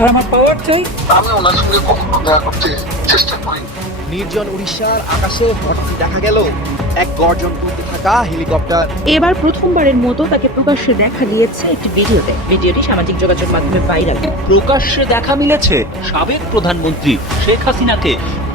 আর আমার পাওয়ার চাই? আমি ওনার সঙ্গে কখনো দেখা করতে চেষ্টা করি নির্জন উড়িষ্যার আকাশে হঠাৎই দেখা গেল এক গর্জন তুলতে থাকা হেলিকপ্টার। এবার প্রথমবারের মতো তাকে প্রকাশ্যে দেখা গিয়েছে একটি ভিডিওতে। ভিডিওটি সামাজিক যোগাযোগ মাধ্যমে ভাইরাল প্রকাশ্যে দেখা মিলেছে সাবেক প্রধানমন্ত্রী শেখ হাসিনাকে।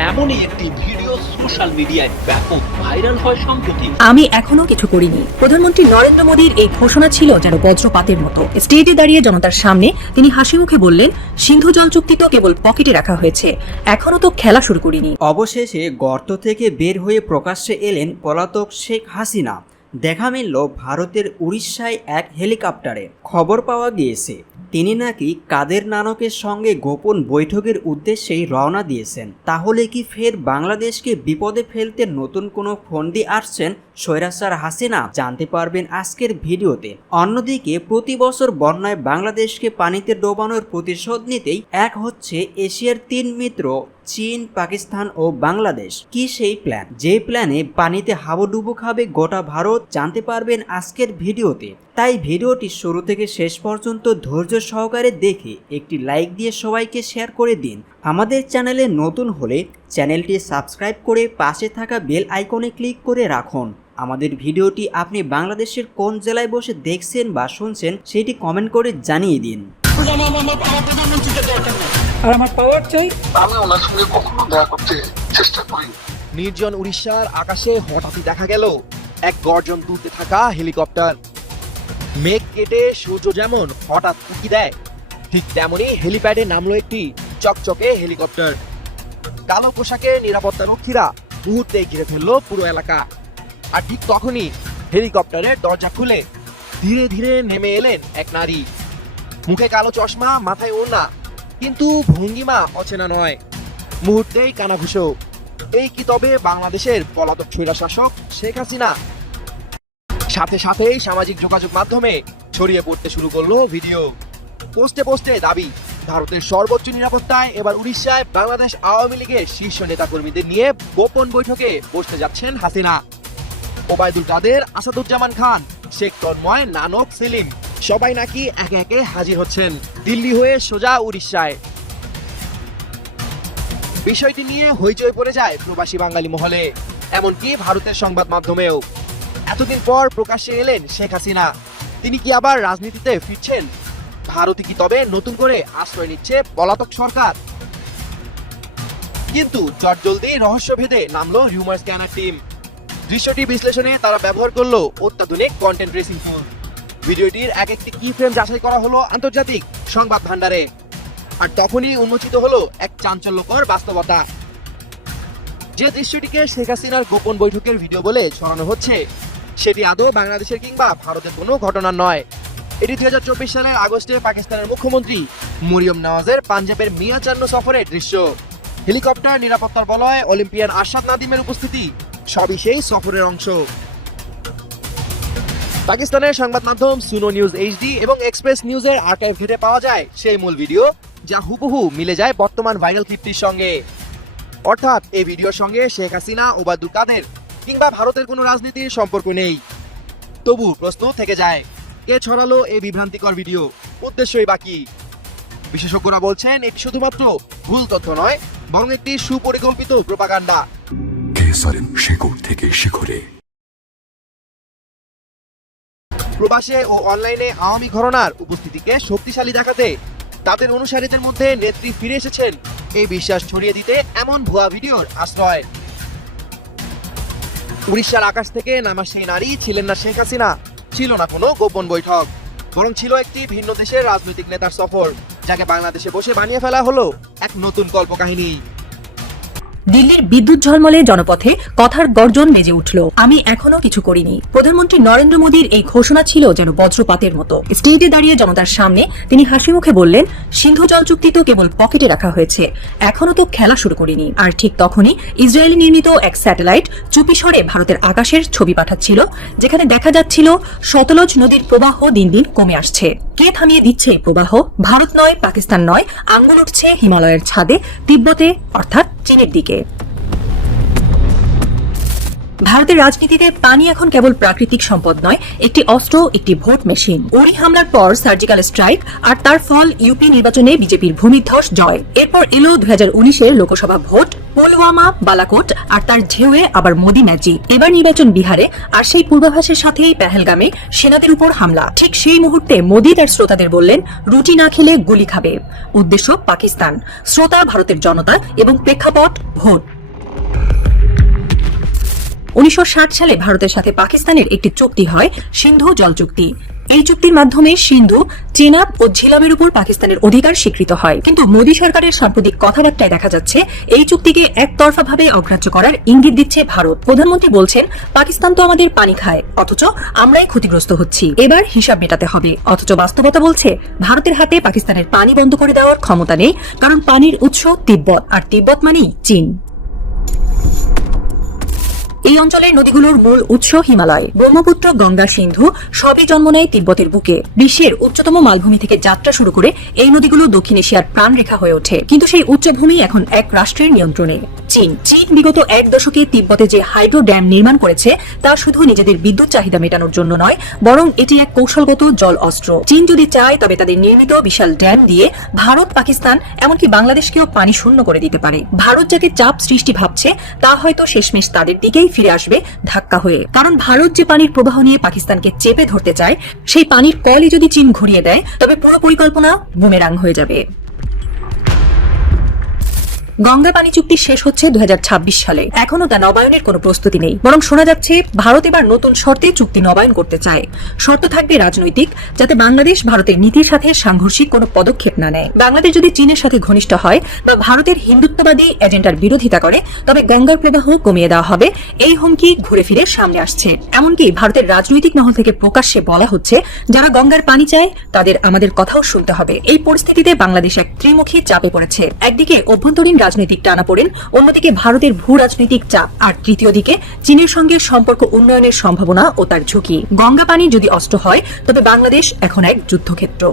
এমনই একটি ভিডিও সোশ্যাল মিডিয়ায় ব্যাপক ভাইরাল হয় সম্প্রতি। আমি এখনও কিছু করিনি। প্রধানমন্ত্রী নরেন্দ্র মোদীর এই ঘোষণা ছিল যেন বজ্রপাতের মতো। স্টেজে দাঁড়িয়ে জনতার সামনে তিনি হাসি মুখে বললেন সিন্ধু জল চুক্তি তো কেবল পকেটে রাখা হয়েছে এখনও তো খেলা শুরু করিনি। অবশেষে গর্ত থেকে বের হয়ে প্রকাশ্যে এলেন পলাতক শেখ হাসিনা। দেখা মিলল ভারতের উড়িষ্যায় এক হেলিকপ্টারে খবর পাওয়া গিয়েছে। তিনি নাকি কাদের নানকের সঙ্গে গোপন বৈঠকের উদ্দেশ্যেই রওনা দিয়েছেন। তাহলে কি ফের বাংলাদেশকে বিপদে ফেলতে নতুন কোনো ফন্দি আসছেন স্বৈরাচার হাসিনা? জানতে পারবেন আজকের ভিডিওতে। অন্যদিকে প্রতি বছর বন্যায় বাংলাদেশকে পানিতে ডোবানোর প্রতিশোধ নিতেই এক হচ্ছে এশিয়ার তিন মিত্র চীন, পাকিস্তান ও বাংলাদেশ। কি সেই প্ল্যান যে প্ল্যানে পানিতে হাবুডুবু খাবে গোটা ভারত জানতে পারবেন আজকের ভিডিওতে। তাই ভিডিওটি শুরু থেকে শেষ পর্যন্ত ধৈর্য সহকারে দেখে একটি লাইক দিয়ে সবাইকে শেয়ার করে দিন। আমাদের চ্যানেলে নতুন হলে চ্যানেলটি সাবস্ক্রাইব করে পাশে থাকা বেল আইকনে ক্লিক করে রাখুন। আমাদের ভিডিওটি আপনি বাংলাদেশের কোন জেলায় বসে দেখছেন বা শুনছেন, সেটি কমেন্ট করে জানিয়ে দিন। আর আমার পাওয়ার চাই? আমি ওনার সঙ্গে কখনো দেখা করতে চেষ্টা করি নির্জন উড়িষ্যার আকাশে হঠাৎই দেখা গেল এক গর্জন তুলতে থাকা হেলিকপ্টার। মেঘ কেটে সূর্য যেমন হঠাৎ উকি দেয় ঠিক তেমনই হেলিপ্যাডে নামলো একটি চকচকে হেলিকপ্টার। কালো পোশাকে নিরাপত্তা রক্ষীরা মুহূর্তে ঘিরে ফেলল পুরো এলাকা। আর ঠিক তখনই হেলিকপ্টারের দরজা খুলে ধীরে ধীরে নেমে এলেন এক নারী। মুখে কালো চশমা মাথায় ওড়না কিন্তু ভঙ্গিমা অচেনা নয়। মুহূর্তেই কানাঘুষো এই কি তবে বাংলাদেশের পলাতক স্বৈরা শাসক শেখ হাসিনা? সাথে সাথেই সামাজিক যোগাযোগ মাধ্যমে ছড়িয়ে পড়তে শুরু করল ভিডিও। পোস্টে পোস্টে দাবি, ভারতের সর্বোচ্চ নিরাপত্তায় এবার উড়িষ্যায় বাংলাদেশ আওয়ামী লীগের শীর্ষ নেতাকর্মীদের নিয়ে গোপন বৈঠকে বসতে যাচ্ছেন হাসিনা। ওবায়দুল কাদের, আসাদুজ্জামান খান, শেখ তন্ময়, নানক, সেলিম। সবাই নাকি একে একে হাজির হচ্ছেন দিল্লি হয়ে সোজা উড়িষ্যায়। বিষয়টি নিয়ে হইচই পড়ে যায় প্রবাসী বাঙালি মহলে, এমনকি ভারতের সংবাদ মাধ্যমেও। এতদিন পর প্রকাশ্যে এলেন শেখ হাসিনা। তিনি কি আবার রাজনীতিতে ফিরছেন? ভারতে কি তবে নতুন করে আশ্রয় নিচ্ছে পলাতক সরকার? কিন্তু চটজলদি রহস্য ভেদে নামলো রিউমার স্ক্যানার টিম দৃশ্যটি বিশ্লেষণে তারা ব্যবহার করল অত্যাধুনিক কন্টেন্ট ট্রেসিং টুল ভিডিওটির এক একটি কি ফ্রেম যাচাই করা হলো আন্তর্জাতিক সংবাদ ভান্ডারে আর তখনই উন্মোচিত হলো এক চাঞ্চল্যকর বাস্তবতা। যে দৃশ্যটিকে শেখ হাসিনার গোপন বৈঠকের ভিডিও বলে ছড়ানো হচ্ছে, সেটি আদৌ বাংলাদেশের কিংবা ভারতের কোনো ঘটনা নয়। এটি দুই হাজার চব্বিশ সালের আগস্টে পাকিস্তানের মুখ্যমন্ত্রী মরিয়ম নওয়াজের পাঞ্জাবের মিয়াচান্ন সফরের দৃশ্য। হেলিকপ্টার নিরাপত্তার বলয় অলিম্পিয়ান আরশাদ নাদিমের উপস্থিতি সবই সেই সফরের অংশ। পাকিস্তানের সংবাদ মাধ্যম সুনো নিউজ এইচডি এবং এক্সপ্রেস নিউজের আর্কাইভ ঘেটে পাওয়া যায় সেই মূল ভিডিও, যা হুবহু মিলে যায় বর্তমান ভাইরাল ক্লিপটির সঙ্গে। অর্থাৎ এই ভিডিওর সঙ্গে শেখ হাসিনা, ওবায়দুল কাদের কিংবা ভারতের কোনো রাজনীতির সম্পর্ক নেই। তবু প্রশ্ন থেকে যায় কে ছড়ালো এই বিভ্রান্তিকর ভিডিও, উদ্দেশ্যই বাকি বিশেষজ্ঞরা বলছেন, এটি শুধুমাত্র ভুল তথ্য নয়, বরং একটি সুপরিকল্পিত প্রোপাগান্ডা। থেকে শিখরে। প্রবাসে ও অনলাইনে আওয়ামী ঘরনার উপস্থিতিকে শক্তিশালী দেখাতে তাদের অনুসারীদের মধ্যে নেত্রী ফিরে এসেছেন। এই বিশ্বাস ছড়িয়ে দিতে এমন ভুয়া ভিডিওর আশ্রয়। উড়িষ্যার আকাশ থেকে নামা সেই নারী ছিলেন না শেখ হাসিনা। ছিল না কোনো গোপন বৈঠক, বরং ছিল একটি ভিন্ন দেশের রাজনৈতিক নেতার সফর, যাকে বাংলাদেশে বসে বানিয়ে ফেলা হলো এক নতুন কল্পকাহিনী। দিল্লির বিদ্যুৎ ঝলমলে জনপথে কথার গর্জন মেজে উঠল। আমি এখনও কিছু করিনি। প্রধানমন্ত্রী নরেন্দ্র মোদীর এই ঘোষণা ছিল যেন বজ্রপাতের মতো। স্টেজে দাঁড়িয়ে জনতার সামনে তিনি হাসি মুখে বললেন, সিন্ধু জল চুক্তি তো কেবল পকেটে রাখা হয়েছে। এখনও তো খেলা শুরু করিনি। আর ঠিক তখনই ইসরায়েলি নির্মিত এক স্যাটেলাইট চুপি সরে ভারতের আকাশের ছবি পাঠাচ্ছিল, যেখানে দেখা যাচ্ছিল সতলজ নদীর প্রবাহ দিন দিন কমে আসছে। কে থামিয়ে দিচ্ছে এই প্রবাহ? ভারত নয়, পাকিস্তান নয়, আঙ্গুল উঠছে হিমালয়ের ছাদে, তিব্বতে, অর্থাৎ চীনের দিকে। ভারতের রাজনীতিতে পানি এখন কেবল প্রাকৃতিক সম্পদ নয়, একটি অস্ত্র, একটি ভোট মেশিন। উড়ি হামলার পর সার্জিক্যাল স্ট্রাইক, আর তার ফল ইউপি নির্বাচনে বিজেপির ভূমিধ্বস জয়। এরপর এলো দু হাজার লোকসভা ভোট, পুলওয়ামা, বালাকোট, আর তার ঢেউয়ে আবার মোদি ম্যাজিক এবার নির্বাচন বিহারে, আর সেই পূর্বাভাসের সাথেই পেহেলগামে সেনাদের উপর হামলা। ঠিক সেই মুহূর্তে মোদি তার শ্রোতাদের বললেন, রুটি না খেলে গুলি খাবে। উদ্দেশ্য পাকিস্তান। শ্রোতা ভারতের জনতা এবং প্রেক্ষাপট ভোট। উনিশশো ষাট সালে ভারতের সাথে পাকিস্তানের একটি চুক্তি হয় সিন্ধু জল চুক্তি। এই চুক্তির মাধ্যমে সিন্ধু চেনাব ও ঝিলামের উপর পাকিস্তানের অধিকার স্বীকৃত হয়। কিন্তু মোদী সরকারের সাম্প্রতিক কথাবার্তায় দেখা যাচ্ছে, এই চুক্তিকে একতরফাভাবে অগ্রাহ্য করার ইঙ্গিত দিচ্ছে ভারত। প্রধানমন্ত্রী বলছেন, পাকিস্তান তো আমাদের পানি খায়, অথচ আমরাই ক্ষতিগ্রস্ত হচ্ছি। এবার হিসাব মেটাতে হবে। অথচ বাস্তবতা বলছে, ভারতের হাতে পাকিস্তানের পানি বন্ধ করে দেওয়ার ক্ষমতা নেই, কারণ পানির উৎস তিব্বত, আর তিব্বত মানেই চীন। এই অঞ্চলের নদীগুলোর মূল উৎস হিমালয়। ব্রহ্মপুত্র, গঙ্গা, সিন্ধু সবই জন্ম নেয় তিব্বতের বুকে। বিশ্বের উচ্চতম মালভূমি থেকে যাত্রা শুরু করে এই নদীগুলো দক্ষিণ এশিয়ার প্রাণরেখা হয়ে ওঠে। কিন্তু সেই উচ্চভূমি এখন এক রাষ্ট্রের নিয়ন্ত্রণে। চীন। চীন বিগত এক দশকে তিব্বতে যে হাইড্রো ড্যাম নির্মাণ করেছে, তা শুধু নিজেদের বিদ্যুৎ চাহিদা মেটানোর জন্য নয়, বরং এটি এক কৌশলগত জল অস্ত্র। চীন যদি চায়, তবে তাদের নির্মিত বিশাল ড্যাম দিয়ে ভারত, পাকিস্তান, এমনকি বাংলাদেশকেও পানি শূন্য করে দিতে পারে। ভারত যাতে চাপ সৃষ্টি ভাবছে, তা হয়তো শেষমেশ তাদের দিকেই ফিরে আসবে ধাক্কা হয়ে। কারণ ভারত যে পানির প্রবাহ নিয়ে পাকিস্তানকে চেপে ধরতে চায়, সেই পানির কলই যদি চীন ঘুরিয়ে দেয়, তবে পুরো পরিকল্পনা বুমেরাং হয়ে যাবে। গঙ্গা পানি চুক্তি শেষ হচ্ছে দুই হাজার ছাব্বিশ সালে। এখনও তা নবায়নের কোনো প্রস্তুতি নেই। বরং শোনা যাচ্ছে, ভারত এবার নতুন শর্তে চুক্তি নবায়ন করতে চায়। শর্ত থাকবে রাজনৈতিক, যাতে বাংলাদেশ ভারতের নীতির সাথে সাংঘর্ষিক কোনো পদক্ষেপ না নেয়। বাংলাদেশ যদি চীনের সাথে ঘনিষ্ঠ হয় বা ভারতের হিন্দুত্ববাদী এজেন্ডার বিরোধিতা করে, তবে গঙ্গার প্রবাহ কমিয়ে দেওয়া হবে। এই হুমকি ঘুরে ফিরে সামনে আসছে। এমনকি ভারতের রাজনৈতিক মহল থেকে প্রকাশ্যে বলা হচ্ছে, যারা গঙ্গার পানি চায়, তাদের আমাদের কথাও শুনতে হবে। এই পরিস্থিতিতে বাংলাদেশ এক ত্রিমুখী চাপে পড়েছে। একদিকে অভ্যন্তরীণ রাজনৈতিক টানা পড়েন, অন্যদিকে ভারতের ভূ রাজনৈতিক চাপ আর তৃতীয় দিকে চীনের সঙ্গে সম্পর্ক উন্নয়নের সম্ভাবনা ও তার ঝুঁকি। গঙ্গা পানি যদি অস্ত্র হয়, তবে বাংলাদেশ এখন এক যুদ্ধক্ষেত্র।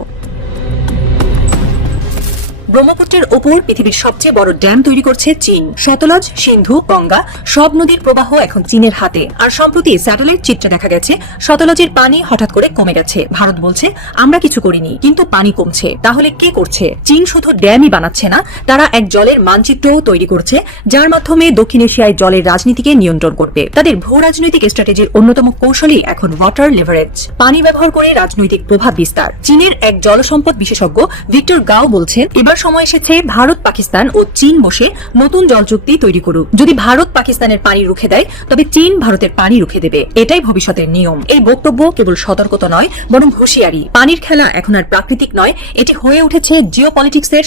ব্রহ্মপুত্রের ওপর পৃথিবীর সবচেয়ে বড় ড্যাম তৈরি করছে চীন। সতলজ সিন্ধু, গঙ্গা, সব নদীর প্রবাহ এখন চীনের হাতে। আর সম্প্রতি স্যাটেলাইট চিত্রে দেখা গেছে সতলজের পানি হঠাৎ করে কমে গেছে ভারত বলছে, আমরা কিছু করিনি, কিন্তু পানি কমছে। তাহলে কে করছে? চীন শুধু ড্যামই বানাচ্ছে না, তারা এক জলের মানচিত্রও তৈরি করছে, যার মাধ্যমে দক্ষিণ এশিয়ায় জলের রাজনীতিকে নিয়ন্ত্রণ করবে। তাদের ভূ রাজনৈতিক স্ট্র্যাটেজির অন্যতম কৌশলই এখন ওয়াটার লেভারেজ পানি ব্যবহার করে রাজনৈতিক প্রভাব বিস্তার। চীনের এক জলসম্পদ বিশেষজ্ঞ ভিক্টর গাও বলছেন, এবার সময় এসেছে ভারত, পাকিস্তান ও চীন বসে নতুন জল চুক্তি তৈরি করুক। যদি ভারত, পাকিস্তানের পানি রুখে দেয়, তবে চীন ভারতের পানি রুখে দেবে। এটাই ভবিষ্যতের নিয়ম। এই বক্তব্য কেবল সতর্কতা নয়, বরং হুঁশিয়ারি। পানির খেলা এখন আর প্রাকৃতিক নয়, এটি হয়ে উঠেছে জিও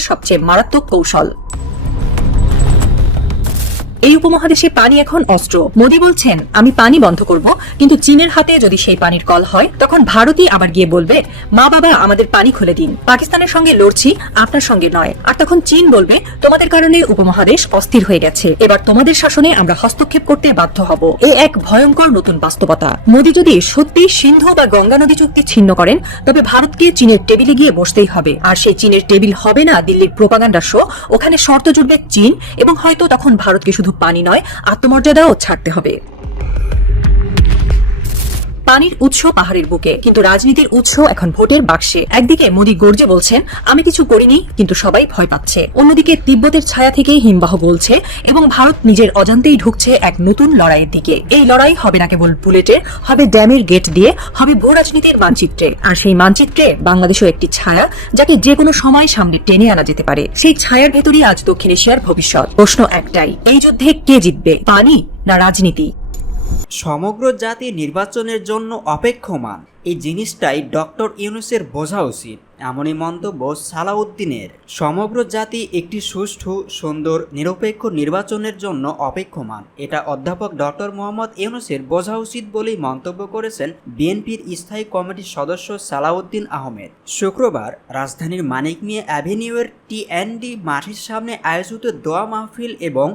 সবচেয়ে মারাত্মক কৌশল। এই উপমহাদেশে পানি এখন অস্ত্র। মোদী বলছেন, আমি পানি বন্ধ করব, কিন্তু চীনের হাতে যদি সেই পানির কল হয়, তখন ভারতই আবার গিয়ে বলবে, মা বাবা, আমাদের পানি খুলে দিন। পাকিস্তানের সঙ্গে লড়ছি, আপনার সঙ্গে নয় আর তখন চীন বলবে, তোমাদের কারণে উপমহাদেশ অস্থির হয়ে গেছে। এবার তোমাদের শাসনে আমরা হস্তক্ষেপ করতে বাধ্য হব। এ এক ভয়ঙ্কর নতুন বাস্তবতা মোদী যদি সত্যি সিন্ধু বা গঙ্গা নদী চুক্তি ছিন্ন করেন, তবে ভারতকে চীনের টেবিলে গিয়ে বসতেই হবে। আর সেই চীনের টেবিল হবে না দিল্লির প্রোপাগান্ডা শো। ওখানে শর্ত জুড়বে চীন, এবং হয়তো তখন ভারতকে শুধু পানি নয় আত্মমর্যাদাও ছাড়তে হবে। পানির উৎস পাহাড়ের বুকে। কিন্তু রাজনীতির উৎস এখন ভোটের বাক্সে। একদিকে মোদী গর্জে বলছেন, আমি কিছু করিনি, কিন্তু সবাই ভয় পাচ্ছে। অন্যদিকে তিব্বতের ছায়া থেকেই হিমবাহ বলছে, এবং ভারত নিজের অজান্তেই ঢুকছে এক নতুন লড়াইয়ের দিকে। এই লড়াই হবে না কেবল বুলেটের হবে ড্যামের গেট দিয়ে, হবে ভূ রাজনীতির মানচিত্রে। আর সেই মানচিত্রে বাংলাদেশও একটি ছায়া, যাকে যে কোনো সময় সামনে টেনে আনা যেতে পারে। সেই ছায়ার ভেতরই আজ দক্ষিণ এশিয়ার ভবিষ্যৎ। প্রশ্ন একটাই, এই যুদ্ধে কে জিতবে, পানি না রাজনীতি? সমগ্র জাতি নির্বাচনের জন্য অপেক্ষমান। এই জিনিসটাই ডক্টর ইউনুসের বোঝা উচিত, এমনই মন্তব্য সালাউদ্দিনের। সমগ্র জাতি একটি সুষ্ঠু, সুন্দর, নিরপেক্ষ নির্বাচনের জন্য অপেক্ষমান। এটা অধ্যাপক ডক্টর মোহাম্মদ ইউনুসের বোঝা উচিত বলেই মন্তব্য করেছেন বিএনপির স্থায়ী কমিটির সদস্য সালাউদ্দিন আহমেদ। শুক্রবার রাজধানীর মানিক মিয়া অ্যাভিনিউয়ের টিএনডি মাঠের সামনে আয়োজিত দোয়া মাহফিল এবং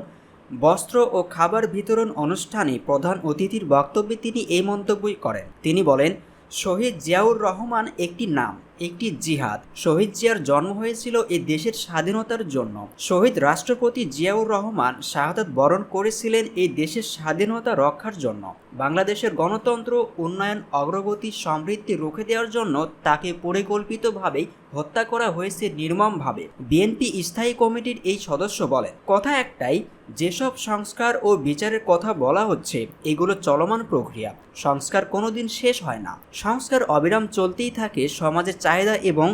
বস্ত্র ও খাবার বিতরণ অনুষ্ঠানে প্রধান অতিথির বক্তব্যে তিনি এই মন্তব্যই করেন। তিনি বলেন, শহীদ জিয়াউর রহমান একটি নাম। একটি জিহাদ। শহীদ জিয়ার জন্ম হয়েছিল এ দেশের স্বাধীনতার জন্য। শহীদ রাষ্ট্রপতি জিয়াউর রহমান শাহাদাত বরণ করেছিলেন এই দেশের স্বাধীনতা রক্ষার জন্য। বাংলাদেশের গণতন্ত্র, উন্নয়ন, অগ্রগতি, সমৃদ্ধি রুখে দেওয়ার জন্য তাকে পরিকল্পিতভাবেই হত্যা করা হয়েছে নির্মমভাবে। বিএনপি স্থায়ী কমিটির এই সদস্য বলেন, কথা একটাই, যেসব সংস্কার ও বিচারের কথা বলা হচ্ছে, এগুলো চলমান প্রক্রিয়া। সংস্কার কোনোদিন শেষ হয় না। সংস্কার অবিরাম চলতেই থাকে সমাজের চাহিদা এবং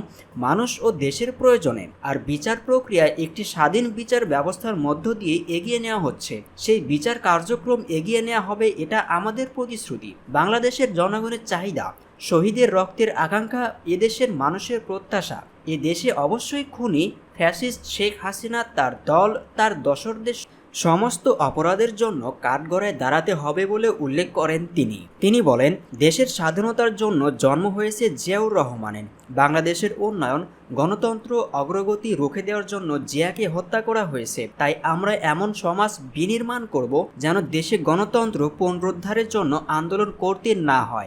মানুষ ও দেশের প্রয়োজনে। আর বিচার প্রক্রিয়া একটি স্বাধীন বিচার ব্যবস্থার মধ্য দিয়ে এগিয়ে নেওয়া হচ্ছে। সেই বিচার কার্যক্রম এগিয়ে নেওয়া হবে এটা আমাদের প্রতিশ্রুতি। বাংলাদেশের জনগণের চাহিদা, শহীদের রক্তের আকাঙ্ক্ষা, এদেশের মানুষের প্রত্যাশা। এ দেশে অবশ্যই খুনি ফ্যাসিস্ট শেখ হাসিনা তার দল, তার দশরদের সমস্ত অপরাধের জন্য কাঠগড়ায় দাঁড়াতে হবে বলে উল্লেখ করেন তিনি। তিনি বলেন, দেশের স্বাধীনতার জন্য জন্ম হয়েছে জিয়াউর রহমানের। বাংলাদেশের উন্নয়ন, গণতন্ত্র অগ্রগতি রুখে দেওয়ার জন্য জিয়াকে হত্যা করা হয়েছে। তাই আমরা এমন সমাজ বিনির্মাণ করব যেন দেশে গণতন্ত্র পুনরুদ্ধারের জন্য আন্দোলন করতে না হয়।